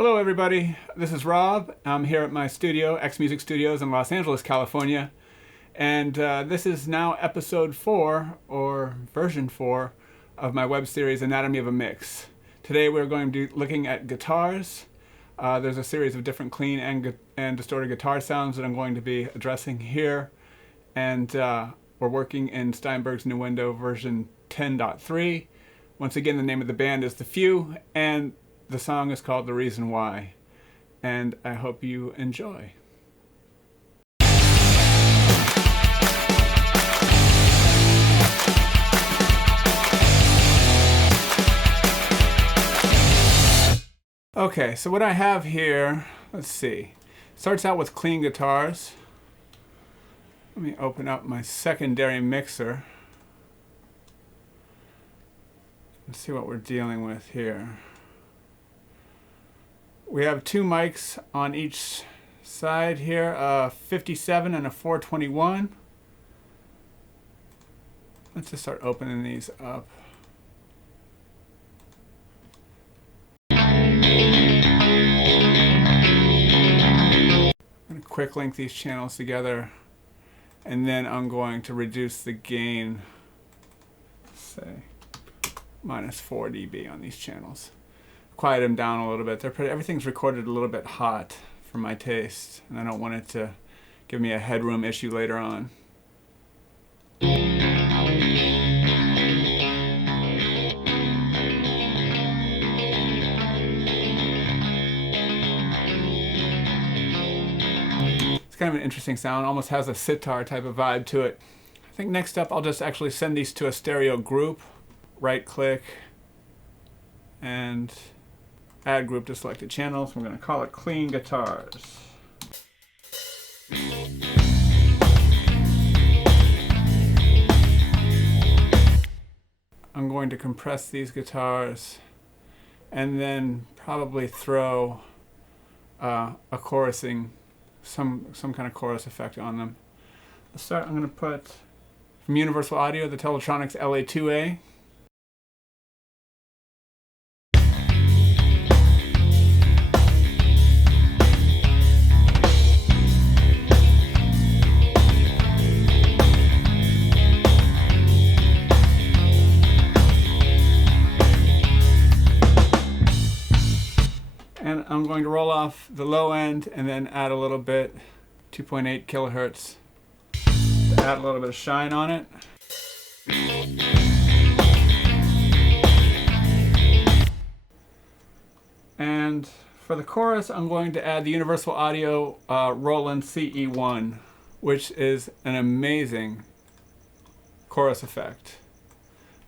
Hello everybody, this is Rob. I'm here at my studio, X Music Studios in Los Angeles, California. And this is now episode 4, or version 4, of my web series Anatomy of a Mix. Today we're going to be looking at guitars. There's a series of different clean and distorted guitar sounds that I'm going to be addressing here. And we're working in Steinberg's Nuendo version 10.3. Once again, the name of the band is The Few, and the song is called The Reason Why, and I hope you enjoy. Okay, so what I have here, let's see, starts out with clean guitars. Let me open up my secondary mixer and see what we're dealing with here. We have 2 mics on each side here, a 57 and a 421. Let's just start opening these up. I'm going to quick link these channels together, and then I'm going to reduce the gain, say, -4 dB on these channels. Quiet them down a little bit. Everything's recorded a little bit hot for my taste, and I don't want it to give me a headroom issue later on. It's kind of an interesting sound, almost has a sitar type of vibe to it. I think next up I'll just actually send these to a stereo group, right click, and add group to selected channels. We're going to call it Clean Guitars. I'm going to compress these guitars and then probably throw a chorusing, some kind of chorus effect on them. Let's start. I'm going to put from Universal Audio the Teletronics LA2A. And I'm going to roll off the low end and then add a little bit, 2.8 kilohertz, to add a little bit of shine on it. And for the chorus, I'm going to add the Universal Audio Roland CE1, which is an amazing chorus effect.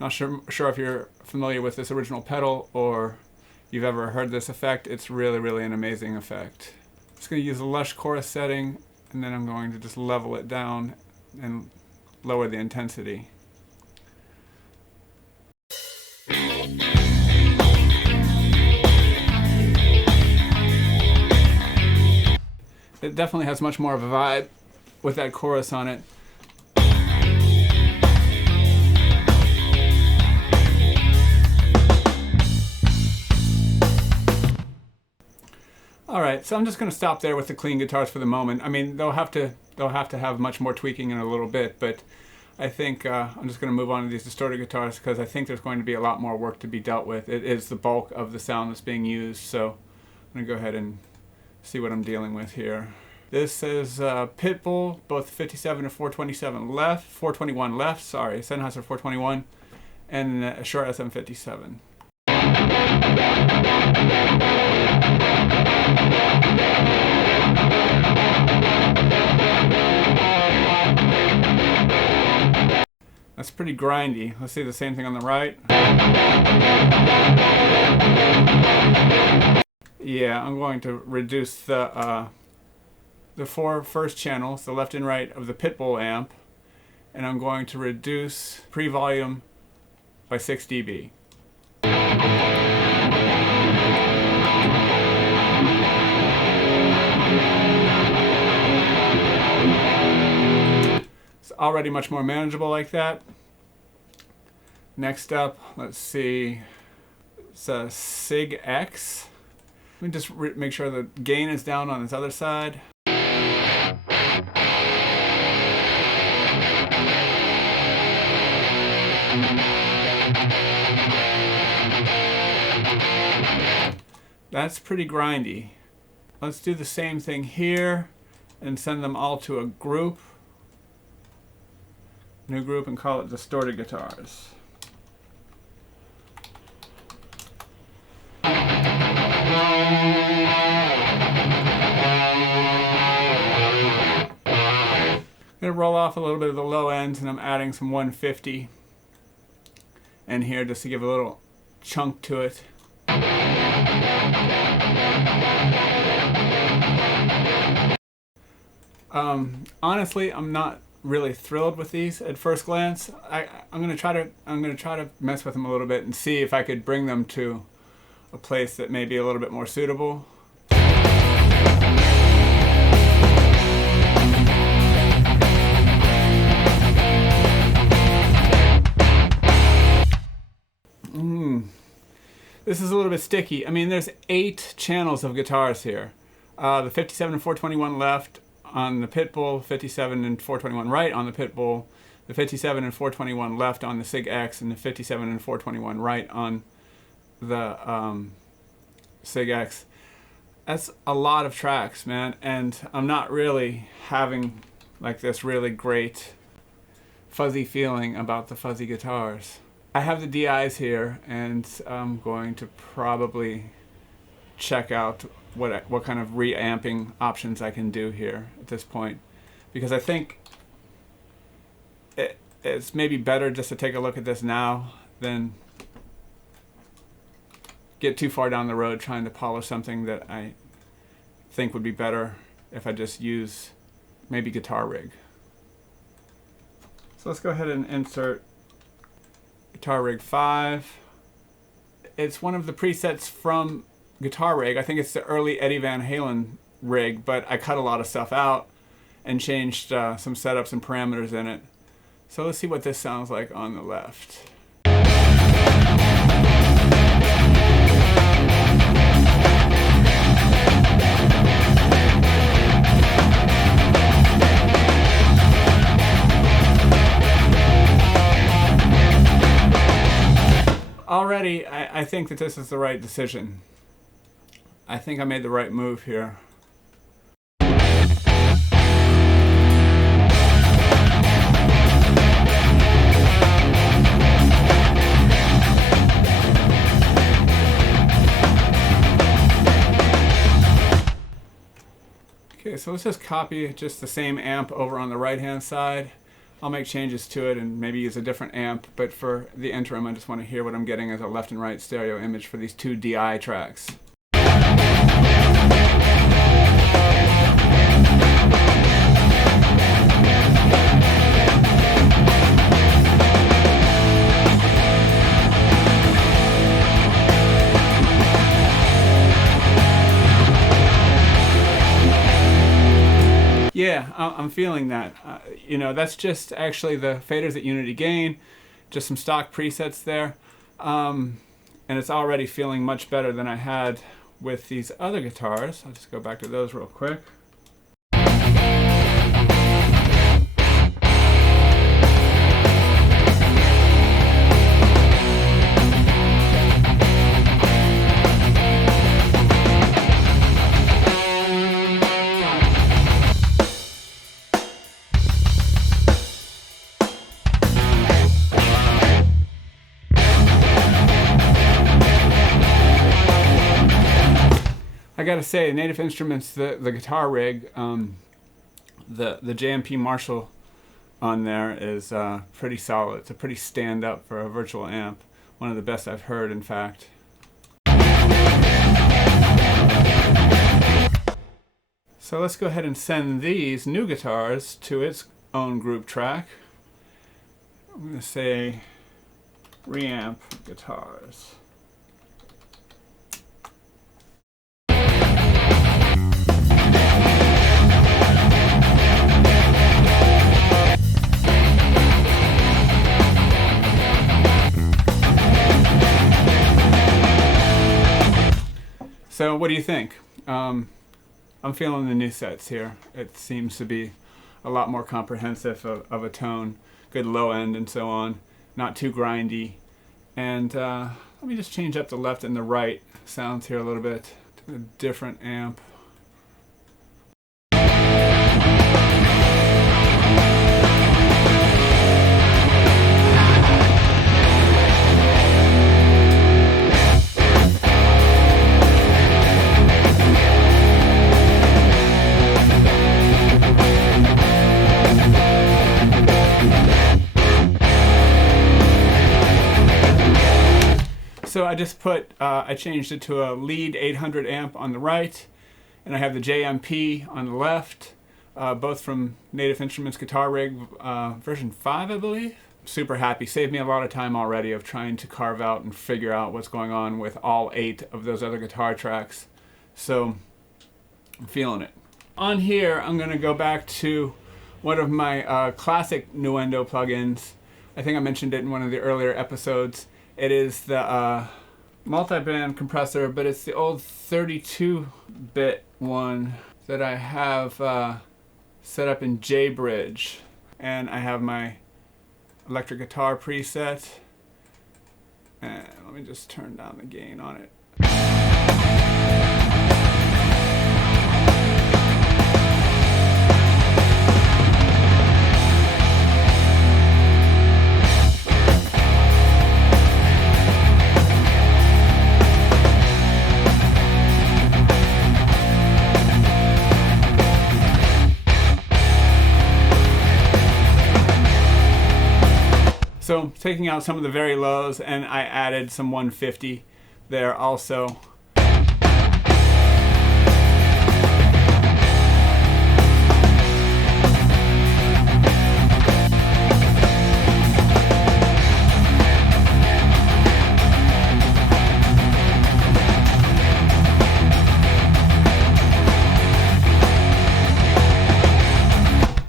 Not sure if you're familiar with this original pedal or you've ever heard this effect. It's really an amazing effect. I'm just going to use a lush chorus setting, and then I'm going to just level it down and lower the intensity. It definitely has much more of a vibe with that chorus on it. Alright, so I'm just going to stop there with the clean guitars for the moment. I mean, they'll have to have much more tweaking in a little bit, but I think I'm just going to move on to these distorted guitars because I think there's going to be a lot more work to be dealt with. It is the bulk of the sound that's being used, so I'm going to go ahead and see what I'm dealing with here. This is Pitbull, both 57 and 427 left, 421 left, sorry, Sennheiser 421, and a Shure SM57. That's pretty grindy. Let's see the same thing on the right. Yeah, I'm going to reduce the 4 first channels, the left and right of the Pitbull amp, and I'm going to reduce pre-volume by 6 dB. It's already much more manageable like that. Next up, let's see, it's a Sig X. Let me just make sure the gain is down on this other side. That's pretty grindy. Let's do the same thing here and send them all to a group. New group, and call it Distorted Guitars. I'm going to roll off a little bit of the low ends, and I'm adding some 150 in here just to give a little chunk to it. Honestly, I'm not really thrilled with these at first glance. I'm gonna try to mess with them a little bit and see if I could bring them to a place that may be a little bit more suitable. This is a little bit sticky. I mean, there's 8 channels of guitars here. The 57 and 421 left on the Pitbull, 57 and 421 right on the Pitbull, the 57 and 421 left on the Sig X, and the 57 and 421 right on the Sig X. That's a lot of tracks, man, and I'm not really having like this really great fuzzy feeling about the fuzzy guitars. I have the DIs here, and I'm going to probably check out what kind of reamping options I can do here at this point, because I think it's maybe better just to take a look at this now than get too far down the road trying to polish something that I think would be better if I just use maybe Guitar Rig. So let's go ahead and insert Guitar Rig 5. It's one of the presets from Guitar Rig. I think it's the early Eddie Van Halen rig, but I cut a lot of stuff out and changed some setups and parameters in it. So let's see what this sounds like on the left. Already, I think that this is the right decision. I think I made the right move here. Okay, so let's just copy just the same amp over on the right-hand side. I'll make changes to it and maybe use a different amp, but for the interim, I just want to hear what I'm getting as a left and right stereo image for these 2 DI tracks. Yeah, I'm feeling that. You know, that's just actually the faders at Unity Gain, just some stock presets there. And it's already feeling much better than I had with these other guitars. I'll just go back to those real quick. I gotta say, Native Instruments, the Guitar Rig, the JMP Marshall on there is pretty solid. It's a pretty stand-up for a virtual amp. One of the best I've heard, in fact. So let's go ahead and send these new guitars to its own group track. I'm gonna say reamp guitars. So what do you think? I'm feeling the new sets here. It seems to be a lot more comprehensive of a tone, good low end and so on, not too grindy. And let me just change up the left and the right sounds here a little bit to a different amp. So I just I changed it to a lead 800 amp on the right, and I have the JMP on the left, both from Native Instruments Guitar Rig version 5, I believe. Super happy. Saved me a lot of time already of trying to carve out and figure out what's going on with all 8 of those other guitar tracks. So I'm feeling it. On here, I'm going to go back to one of my classic Nuendo plugins. I think I mentioned it in one of the earlier episodes. It is the multi-band compressor, but it's the old 32-bit one that I have set up in JBridge. And I have my electric guitar preset. And let me just turn down the gain on it. So taking out some of the very lows, and I added some 150 there also.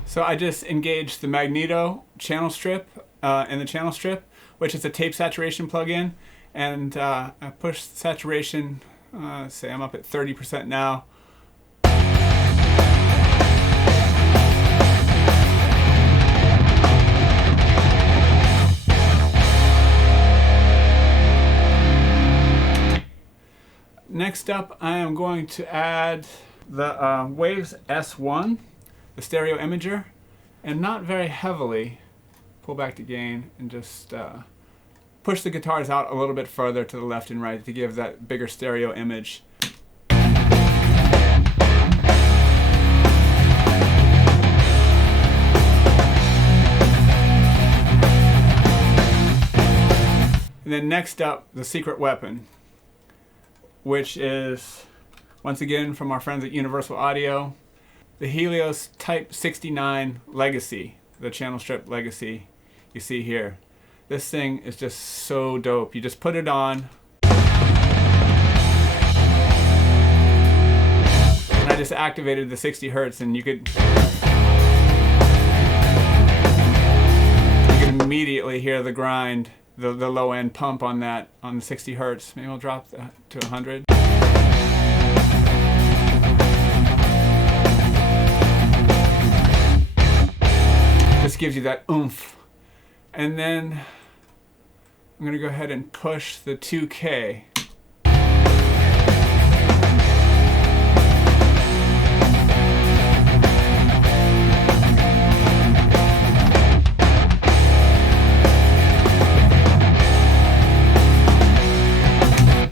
So I just engaged the Magneto channel strip in the channel strip, which is a tape saturation plugin, and I pushed saturation, say I'm up at 30% now. Next up, I am going to add the Waves S1, the stereo imager, and not very heavily. Pull back the gain and just push the guitars out a little bit further to the left and right to give that bigger stereo image. And then next up, the secret weapon, which is, once again, from our friends at Universal Audio, the Helios Type 69 Legacy, the channel strip Legacy you see here. This thing is just so dope. You just put it on, and I just activated the 60 hertz, and you could immediately hear the grind, the low end pump on that, on the 60 hertz. Maybe I'll drop that to 100. This gives you that oomph. And then I'm going to go ahead and push the 2K.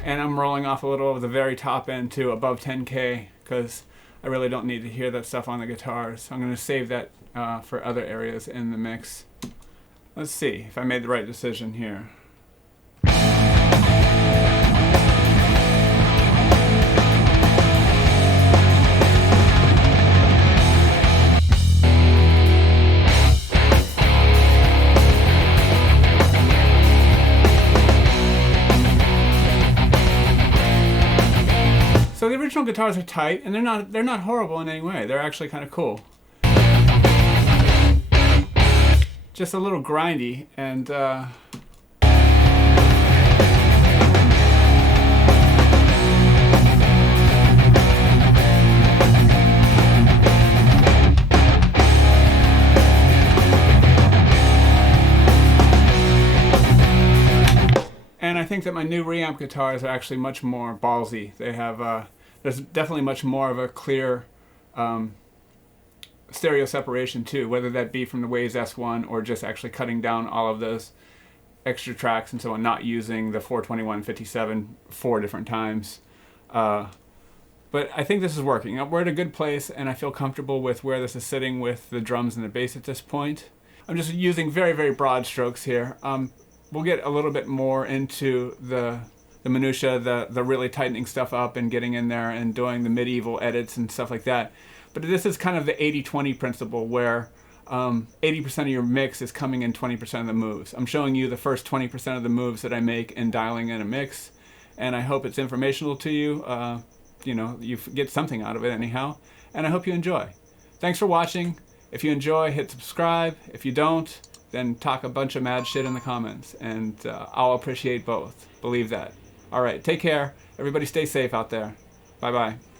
And I'm rolling off a little of the very top end to above 10K because I really don't need to hear that stuff on the guitars. So I'm going to save that for other areas in the mix. Let's see if I made the right decision here. So the original guitars are tight, and they're not horrible in any way. They're actually kind of cool. Just a little grindy, and that my new reamp guitars are actually much more ballsy. They have, there's definitely much more of a clear stereo separation too, whether that be from the Waves S1 or just actually cutting down all of those extra tracks and so on, not using the 421-57 4 different times. But I think this is working. We're at a good place, and I feel comfortable with where this is sitting with the drums and the bass at this point. I'm just using very, very broad strokes here. We'll get a little bit more into the minutia, the really tightening stuff up and getting in there and doing the medieval edits and stuff like that. But this is kind of the 80-20 principle, where 80% of your mix is coming in 20% of the moves. I'm showing you the first 20% of the moves that I make and dialing in a mix, and I hope it's informational to you. You know, you get something out of it anyhow, and I hope you enjoy. Thanks for watching. If you enjoy, hit subscribe. If you don't, then talk a bunch of mad shit in the comments, and I'll appreciate both. Believe that. All right, take care. Everybody stay safe out there. Bye-bye.